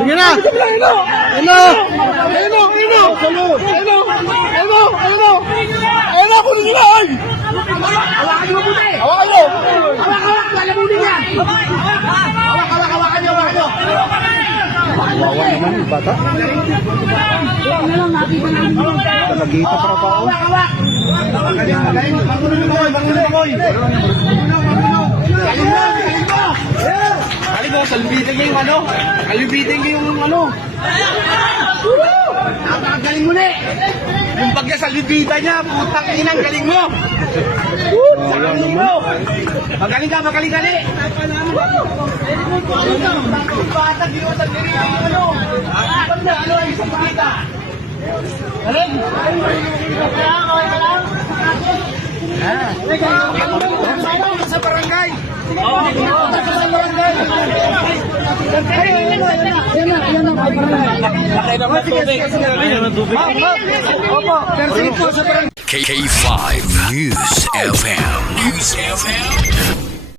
Sige na! Ano? Ano? Ano? Ano? Ano? Ano? Ano? Kunin nila! ay! Hawakan mo mabuti! Hawakan nyo! Hawak, hawak! Lalamunin yan! Hawak, hawak, hawakan nyo, hawakan nyo! Wawa naman yung bata. Ano lang, nakita namin mo. Talagita para pa ako. Hawak, hawak! Galing mo, galing mo! Galing mo, salbitin niya yung ano. Salbitin niya yung ano. Napakagaling mo na eh! Yung bagya sa libita niya, putang inang galing mo. Galing mo! Magaling ka, magaling ka ni. Bata, di mo sabihin yung ano! Pag na, ano, isang bata! Galing! Sa barangay. Laki naman K- K5 News FM. News FM.